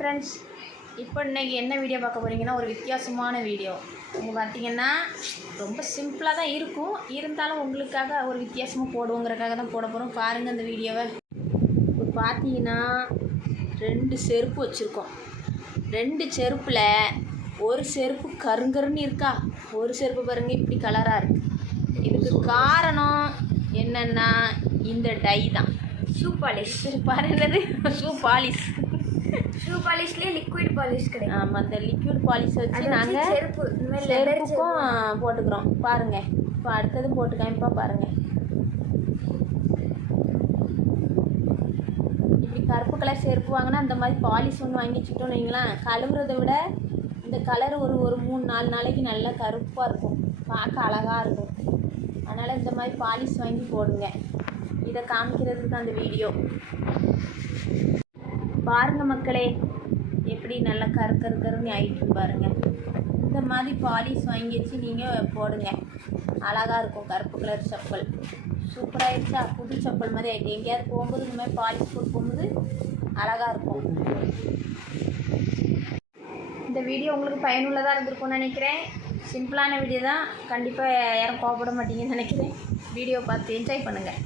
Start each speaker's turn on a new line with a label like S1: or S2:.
S1: Friends இப்போ இன்றைக்கி என்ன வீடியோ பார்க்க போகிறீங்கன்னா ஒரு வித்தியாசமான வீடியோ உங்கள் பார்த்தீங்கன்னா ரொம்ப சிம்பிளாக தான் இருக்கும். இருந்தாலும் உங்களுக்காக ஒரு வித்தியாசமாக போடுவோங்கிறக்காக தான் போட போகிறோம் பாருங்கள் அந்த வீடியோவை இப்போ பார்த்தீங்கன்னா ரெண்டு செருப்பு வச்சுருக்கோம். ரெண்டு செருப்பில் ஒரு செருப்பு கருங்கருன்னு இருக்கா? ஒரு செருப்பு பாருங்க இப்படி கலராக இருக்குது இதுக்கு காரணம் என்னென்னா இந்த டை தான்.
S2: ஷூ பாலிஷ்
S1: சரி ஷூ பாலிஷ்
S2: ஷூ பாலிஷ்லேயே லிக்விட் பாலிஷ் கிடைக்கும்.
S1: ஆமாம் இந்த லிக்விட் பாலிஷ் வச்சு நாங்கள்
S2: செருப்பு.
S1: செருப்புக்கும் போட்டுக்கிறோம். பாருங்க. இப்போ அடுத்தது போட்டு காமிப்பா பாருங்க. இப்படி கருப்பு கலர் செருப்பு வாங்கினா இந்த மாதிரி பாலிஷ் ஒன்று வாங்கி வச்சுக்கிட்டோம்னு வைங்களேன். கழுவுறதை விட இந்த கலர் ஒரு ஒரு மூணு நாலு நாளைக்கு நல்லா கருப்பாக இருக்கும். பார்க்க அழகாக இருக்கும். அதனால் இந்த மாதிரி பாலிஷ் வாங்கி போடுங்க. இதை காமிக்கிறதுக்கு அந்த வீடியோ பாருங்க மக்களே. எப்படி நல்லா கரு கரு கருன்னு பாருங்க. இந்த மாதிரி பாலிஷ் வாங்கி வச்சு நீங்கள் போடுங்க. அழகாக இருக்கும் கருப்பு கலர் செப்பல். சூப்பராகிடுச்சா புது செப்பல் மாதிரி ஆகிட்டு எங்கேயாவது போகும்போது இந்த மாதிரி பாலிஷ் போட்டு போகும்போது அழகாக இருக்கும். இந்த வீடியோ உங்களுக்கு பயனுள்ளதாக இருந்திருக்கும்னு நினைக்கிறேன். சிம்பிளான வீடியோ தான். கண்டிப்பாக யாரும் கோவப்பட மாட்டீங்கன்னு நினைக்கிறேன். வீடியோ பார்த்து என்ஜாய் பண்ணுங்கள்